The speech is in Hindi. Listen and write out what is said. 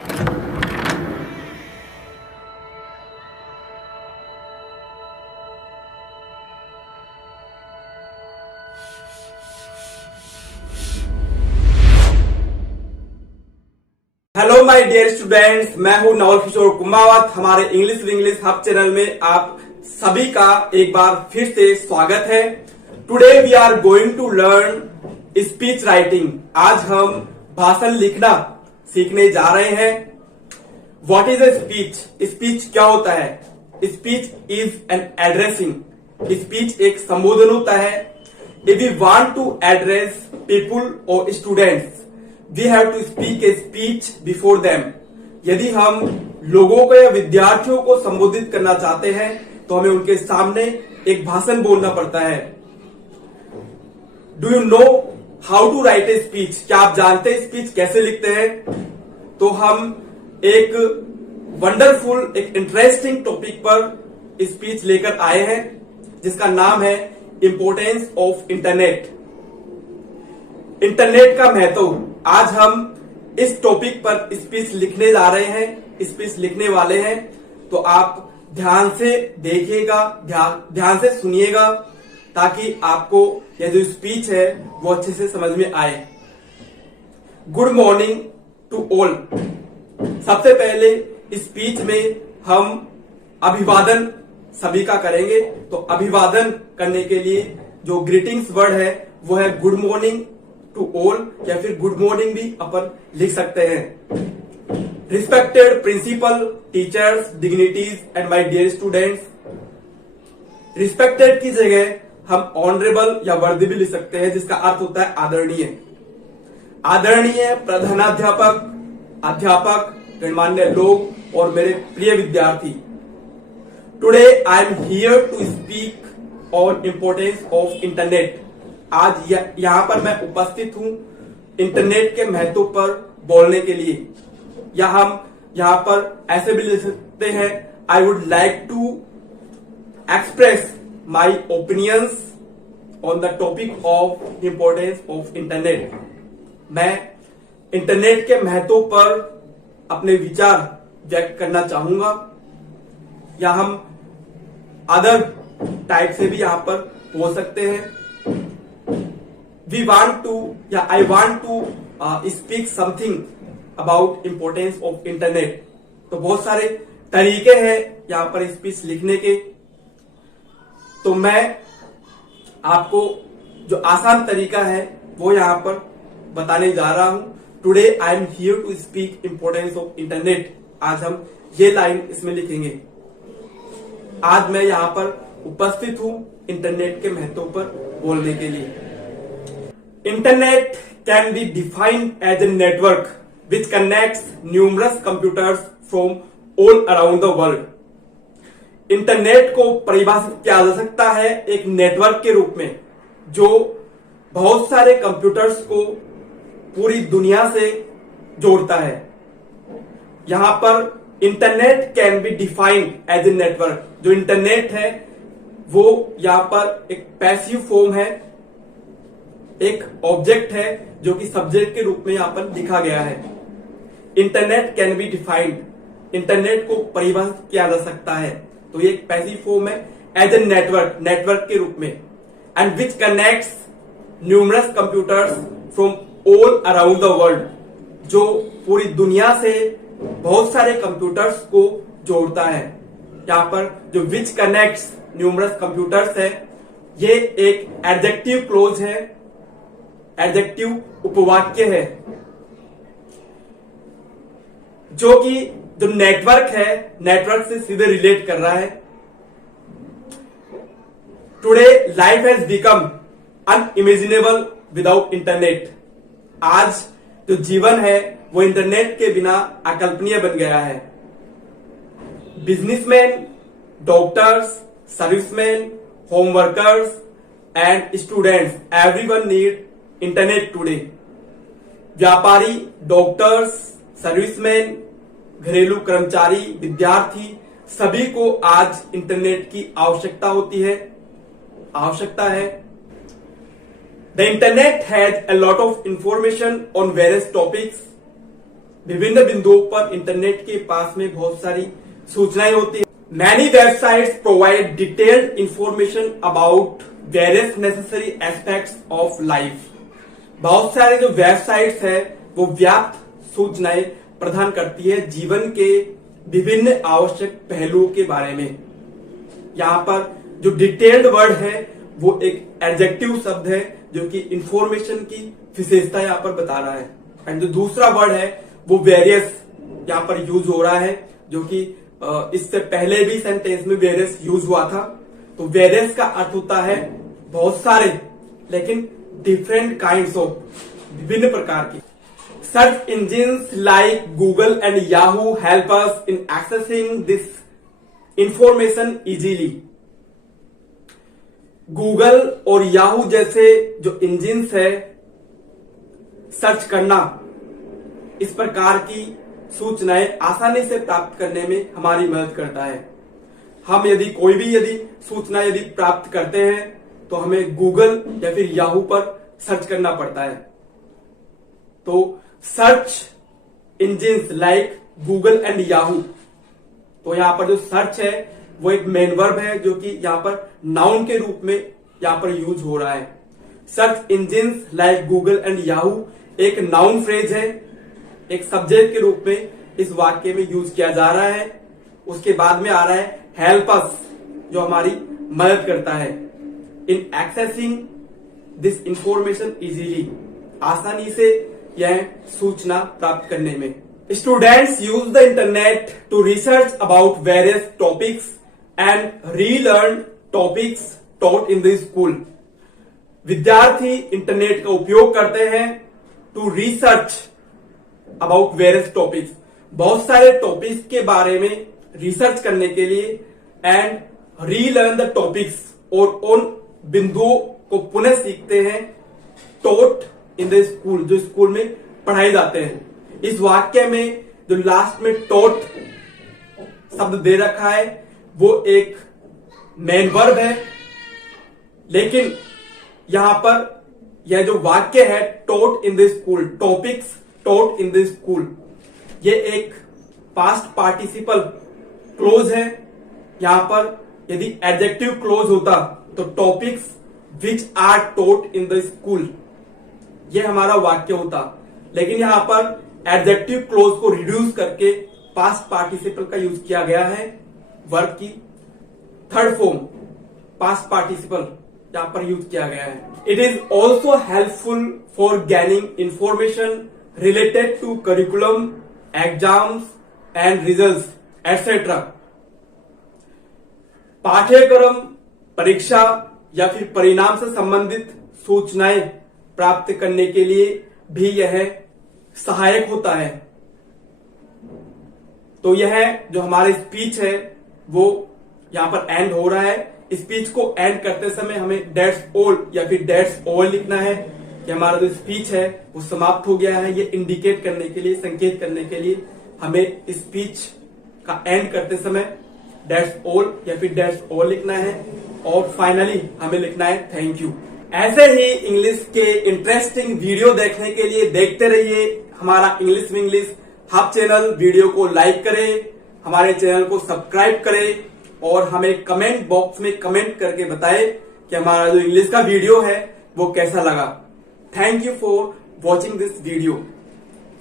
हेलो माय डियर स्टूडेंट्स, मैं हूं नवल किशोर कुमावत। हमारे इंग्लिश हब चैनल में आप सभी का एक बार फिर से स्वागत है। Today we are going to learn speech writing. आज हम भाषण लिखना सीखने जा रहे हैं। What is a speech? Speech क्या होता है? Speech is an addressing. Speech एक संबोधन होता है। If you want to address people और students, we have to speak a speech before them. यदि हम लोगों को या विद्यार्थियों को संबोधित करना चाहते हैं तो हमें उनके सामने एक भाषण बोलना पड़ता है। Do you know how to write a speech? क्या आप जानते हैं स्पीच कैसे लिखते हैं? तो हम एक वंडरफुल, एक इंटरेस्टिंग टॉपिक पर स्पीच लेकर आए हैं जिसका नाम है इंपोर्टेंस ऑफ इंटरनेट। इंटरनेट का महत्व। आज हम इस टॉपिक पर स्पीच लिखने जा रहे हैं, स्पीच लिखने वाले हैं। तो आप ध्यान से देखिएगा, ध्यान से सुनिएगा ताकि आपको यह जो स्पीच है वो अच्छे से समझ में आए। Good morning to all. सबसे पहले स्पीच में हम अभिवादन सभी का करेंगे। तो अभिवादन करने के लिए जो ग्रीटिंग्स वर्ड है वो है गुड मॉर्निंग टू ऑल, या फिर गुड मॉर्निंग भी अपन लिख सकते हैं। Respected principal, teachers, dignitaries and my dear students. Respected की जगह हम ऑनरेबल या वर्दी भी लिख सकते हैं, जिसका अर्थ होता है आदरणीय। आदरणीय प्रधानाध्यापक, अध्यापक, गणमान्य लोग और मेरे प्रिय विद्यार्थी। Today I am here to speak on importance of internet. आज यहाँ पर मैं उपस्थित हूं इंटरनेट के महत्व पर बोलने के लिए। या हम यहाँ पर ऐसे भी लिख सकते हैं, I would like to express my opinions on the topic of importance of internet. मैं इंटरनेट के महत्व पर अपने विचार व्यक्त करना चाहूंगा। या हम अदर टाइप से भी यहां पर बोल सकते हैं। We want to, या I want to speak something about importance of internet। तो बहुत सारे तरीके हैं यहाँ पर स्पीच लिखने के। तो मैं आपको जो आसान तरीका है वो यहाँ पर बताने जा रहा हूं। Today I am here to speak importance of internet. आज हम ये लाइन इसमें लिखेंगे। आज मैं यहाँ पर उपस्थित हूं इंटरनेट के महत्व पर बोलने के लिए। Internet can be defined as a network which connects numerous computers from all around the world। Internet को परिभाषित किया जा सकता है एक नेटवर्क के रूप में जो बहुत सारे कंप्यूटर्स को पूरी दुनिया से जोड़ता है। यहां पर internet can be defined as a network. जो इंटरनेट है वो यहां पर एक पैसिव फॉर्म है, एक ऑब्जेक्ट है जो कि सब्जेक्ट के रूप में यहां पर लिखा गया है। Internet can be defined. Internet को परिभाषित किया जा सकता है। तो ये एक पैसिव फॉर्म है एज ए नेटवर्क, नेटवर्क के रूप में। And which connects numerous computers from all around the world. जो पूरी दुनिया से बहुत सारे कंप्यूटर्स को जोड़ता है। यहाँ पर जो विच कनेक्ट्स न्यूमरस कंप्यूटर्स है ये एक एडजेक्टिव क्लोज है, एडजेक्टिव उपवाक्य है जो कि जो नेटवर्क है नेटवर्क से सीधे रिलेट कर रहा है। Today life has become unimaginable without internet. आज जो जीवन है वो इंटरनेट के बिना अकल्पनीय बन गया है। Businessman, doctors, serviceman, home workers and students, everyone need internet today. व्यापारी, डॉक्टर्स, सर्विसमैन, घरेलू कर्मचारी, विद्यार्थी, सभी को आज इंटरनेट की आवश्यकता होती है, आवश्यकता है। The internet has a lot of information on various topics विभिन्न बिंदुओं पर इंटरनेट के पास में बहुत सारी सूचनाएं होती है। Many websites provide detailed information about various necessary aspects of life. बहुत सारे जो वेबसाइट्स है वो व्याप्त सूचनाएं प्रदान करती है जीवन के विभिन्न आवश्यक पहलुओं के बारे में। यहाँ पर जो डिटेल्ड वर्ड है वो एक एडजेक्टिव शब्द है जो कि इंफॉर्मेशन की विशेषता यहाँ पर बता रहा है। एंड जो दूसरा वर्ड है वो वेरियस यहाँ पर यूज हो रहा है, जो कि इससे पहले भी सेंटेंस में वेरियस यूज हुआ था। तो वेरियस का अर्थ होता है बहुत सारे, लेकिन डिफरेंट काइंड्स ऑफ, विभिन्न प्रकार की। Search engines like Google and Yahoo help us in accessing this information easily. Google और याहू जैसे जो इंजिन्स है, सर्च करना, इस प्रकार की सूचनाएं आसानी से प्राप्त करने में हमारी मदद करता है। हम यदि कोई भी सूचना प्राप्त करते हैं तो हमें गूगल या फिर याहू पर सर्च करना पड़ता है। तो search engines like Google and Yahoo, तो यहां पर जो सर्च है वो एक मेन वर्ब है जो कि यहां पर नाउन के रूप में यहां पर यूज हो रहा है। Search engines like Google and Yahoo एक नाउन फ्रेज है, एक सब्जेक्ट के रूप में इस वाक्य में यूज किया जा रहा है। उसके बाद में आ रहा है हेल्प अस, जो हमारी मदद करता है in accessing this information easily, आसानी से यह सूचना प्राप्त करने में। Students use the internet to research about various topics and relearn topics taught in the school. विद्यार्थी इंटरनेट का उपयोग करते हैं to research about various topics, बहुत सारे टॉपिक्स के बारे में रिसर्च करने के लिए, एंड रीलर्न द टॉपिक्स, और उन बिंदुओं को पुनः सीखते हैं टॉट इन द स्कूल, जो स्कूल में पढ़ाए जाते हैं। इस वाक्य में जो लास्ट में टॉट शब्द दे रखा है वो एक मेन वर्ब है, लेकिन यहां पर यह जो वाक्य है taught in the school, topics taught in the school, ये एक पास्ट पार्टिसिपल क्लोज है। यहां पर यदि एडजेक्टिव क्लोज होता तो topics which are taught in the school, ये हमारा वाक्य होता, लेकिन यहां पर एडजेक्टिव क्लोज को रिड्यूस करके पास्ट पार्टिसिपल का यूज किया गया है। वर्ब की थर्ड फॉर्म पास्ट पार्टिसिपल यहां पर यूज किया गया है। It is also helpful for gaining information related to curriculum, exams and results etcetera. पाठ्यक्रम, परीक्षा या फिर परिणाम से संबंधित सूचनाएं प्राप्त करने के लिए भी यह सहायक होता है। तो यह जो हमारी स्पीच है वो यहां पर एंड हो रहा है। स्पीच को एंड करते समय हमें डेट्स ऑल या फिर डेट्स ऑल लिखना है कि हमारा जो स्पीच है वो समाप्त हो गया है। ये इंडिकेट करने के लिए, संकेत करने के लिए हमें स्पीच का एंड करते समय डेट्स ऑल या फिर डेट्स ऑल लिखना है, और फाइनली हमें लिखना है थैंक यू। ऐसे ही इंग्लिश के इंटरेस्टिंग वीडियो देखने के लिए देखते रहिए हमारा इंग्लिश में इंग्लिश हब चैनल। वीडियो को लाइक करें, हमारे चैनल को सब्सक्राइब करें, और हमें कमेंट बॉक्स में कमेंट करके बताएं कि हमारा जो इंग्लिश का वीडियो है वो कैसा लगा। Thank you for watching this video.